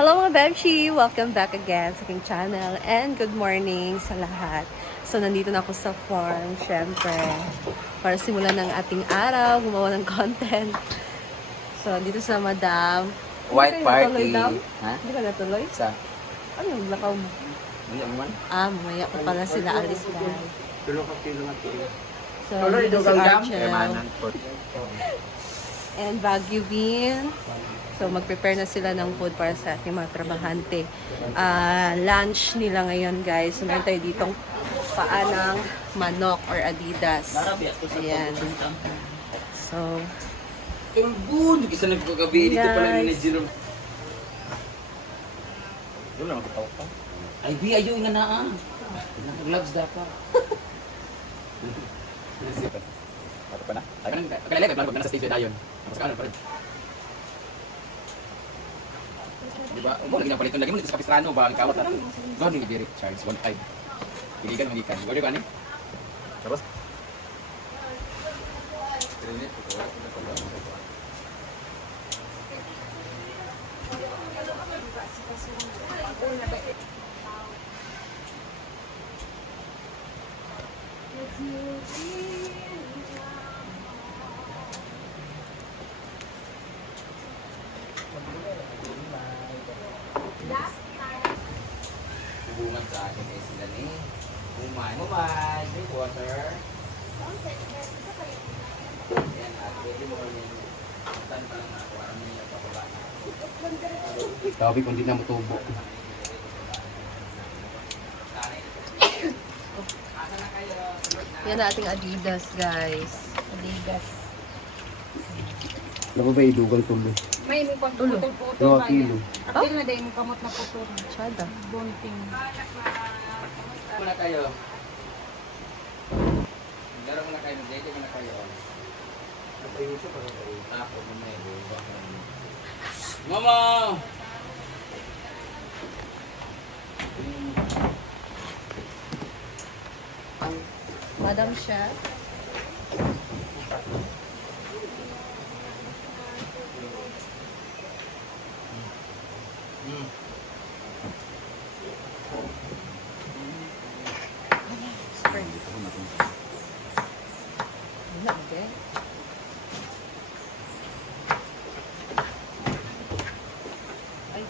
Hello mga Bebshi! Welcome back again sa aking channel and good morning sa lahat. So nandito na ako sa farm, syempre, para simulan ng ating araw, gumawa ng content. So dito sa Madam. White party. Ha? Hindi ka natuloy? Sa? Ano yung lakaw mo? Ano man? Mamaya pa pala sila alis guys. Tulo ka kilo na kilo. So dito si Archel po. and Baguio Bean. So, mag-prepare na sila ng food para sa ating mga trabahante. Lunch nila ngayon, guys. So, meron tayo ditong paa ng manok or Adidas. Ayan. So, Good! Isa nagkagabi dito pala ni Jerome. Doon lang ako pa. Ay, bi, ayaw nga na Naka-gloves dapat. Bato pa na? Ay, pagkalala, plan ko na sa stage ayon. Napasaka ano pa rin. Diba? Mo lagi na paliton lagi mo dito sa Capistrano ba ang kawat na. Gawin ni Derek Charles 1.5. Pili ka naman ikan. Wala ba ni? Tapos hubungan sa akin ay sila ni Umay, drink water. Yan at ready morning. Tan pa lang ako, ano nila pababa na. Sabi kung di na matubo. yan na ating Adidas, guys. Adidas. Labo ba idugang tulo? May mo pang putol-putol. 2 kilo. Apil na dahil mo kamot na putol. Chada. Bunting. Muna kayo. Garo muna kayo, dito muna kayo. Napayo siya para kayo. Ako muna yun. Mama! Madam Chef. Wala, okay. Ay.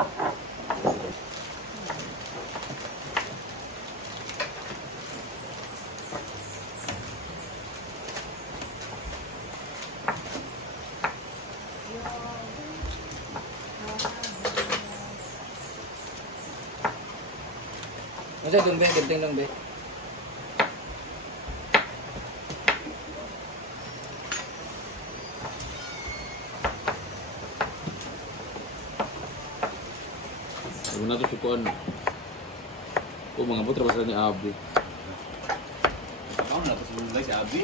Masa doon ba? Ganting lang ba? Huwag na ito sukuan. O mga butra basta ni Abi. Ako na ito sa si Abi.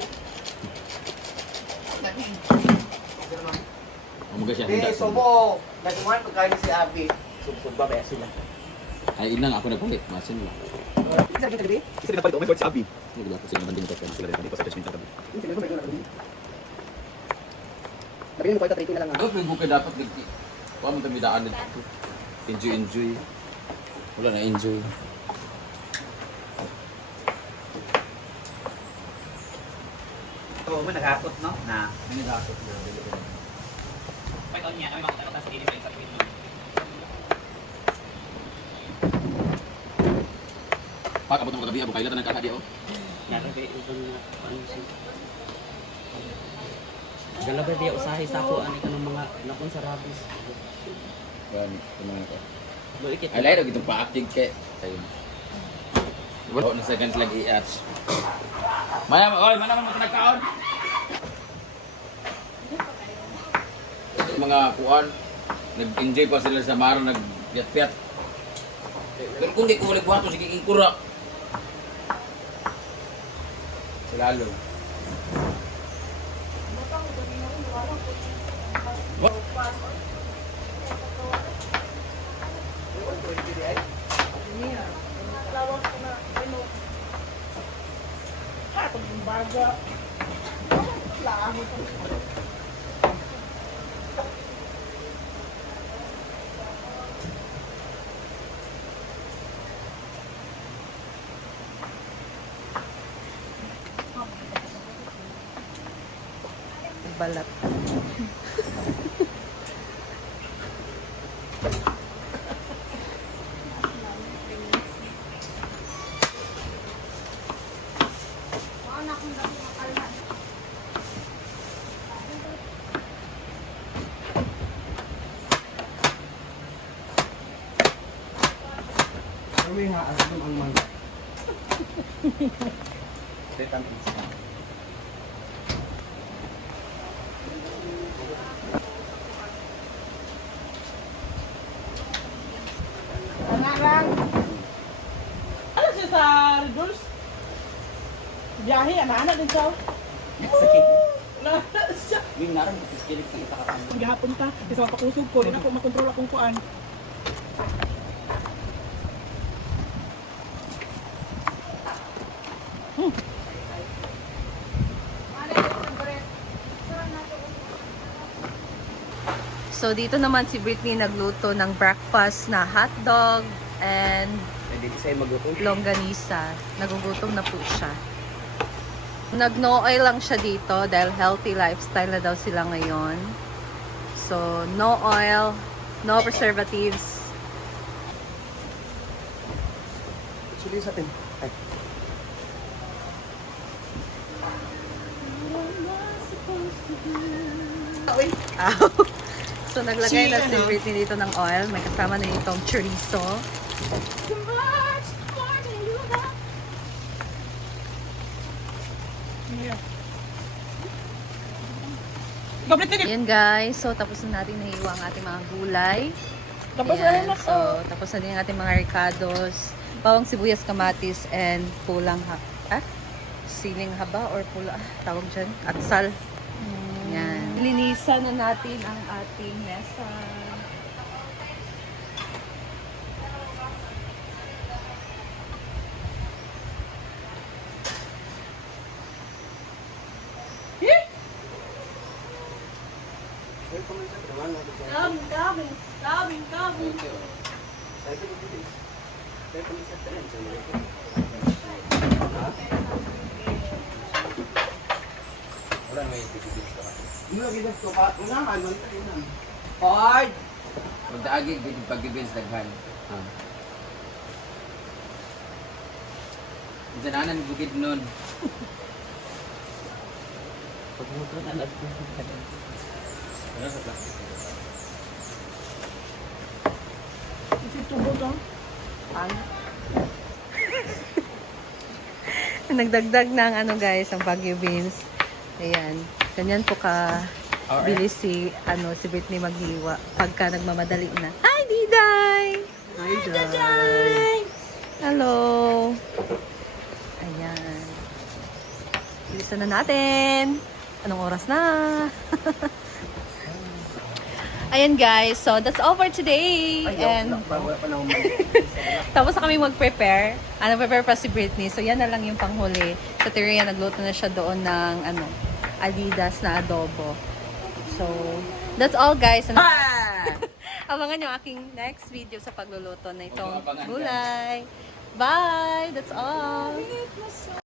Umaga siya. Eh, handa so siya. mo, nagmuhan pagkain si Abi. Subsub ba ba sila? Ay inang ako nagpalit. Masin lang. Isa kita gabi? Kasi napalit ako, may si Abi. Hindi ko sila banding ko sila rin pa sa judgment tabi. Sila mo ba gabi? Sabi mo ko ito na lang Ako may bukay dapat nagki. Kuha mo tayo daan nito. Enjoy. Wala na enjoy. Oo, mo nagakot no na. Nagakot na. Pag abot ng kagabi, abot kayo na ng kakadi oh. Galaga di usahay sa ako ani kanang mga nakon sa rabis. Gani, tumang ko. Lo ikit. Ay layo gitong pa-active kay. Ayun. Wala na seconds lagi i-add. Mana man mo nagkaon? Mga kuan nag-enjoy pa sila sa maro nag-piat-piat. Pero kung di ko ulit buhato, sige kura. Lalo. Baga. Laamo to. balat. Kami nga, ang mangga. Tamis. Anarang. Ano siya sa Redoors? Biyahe, anak-anak din siya. Sakit. Na siya. Yung naroon, kiskilit ng isa ka kami. Gahapon ta. Kasi mapakusog ko. Di na ako makontrol akong kuan. So, dito naman si Britney nagluto ng breakfast na hotdog and Pwede di sa'yo magluto. longganisa. Nagugutom na po siya. Nag-no oil lang siya dito dahil healthy lifestyle na daw sila ngayon. So, no oil, no preservatives. Actually, sa atin. Ay. Ow. So, naglagay na si Britney dito ng oil. May kasama na itong chorizo. Gablit na Ayan guys, so tapos na natin nahiwa ang ating mga gulay. Tapos Ayan, na so tapos na din ang ating mga ricados, bawang sibuyas, kamatis, and pulang siling haba or pula, tawag dyan, atsal. Ayan. Linisan na natin ang ating mesa. Wala may titibig ka. Hard! Magdaagig, pag-ibig sa daghan. Dananan bukid nun. Pagmuto na lang. Ano sa plastic? tubo ka. Nagdagdag ng ano guys, ang Baguio beans. Ayan. Ganyan po ka bilis si Britney maghiwa pagka nagmamadali na. Hi, Diday! Hi, Jai! Hello! Ayan. Bilisan na natin. Anong oras na? Ayan guys, so that's all for today. And Wala pa na tapos na kami mag-prepare. Prepare pa si Britney. So yan na lang yung panghuli. Sa Teria, nagluto na siya doon ng Adidas na adobo. So, that's all guys. Abangan yung aking next video sa pagluluto na itong gulay. Bye! That's all!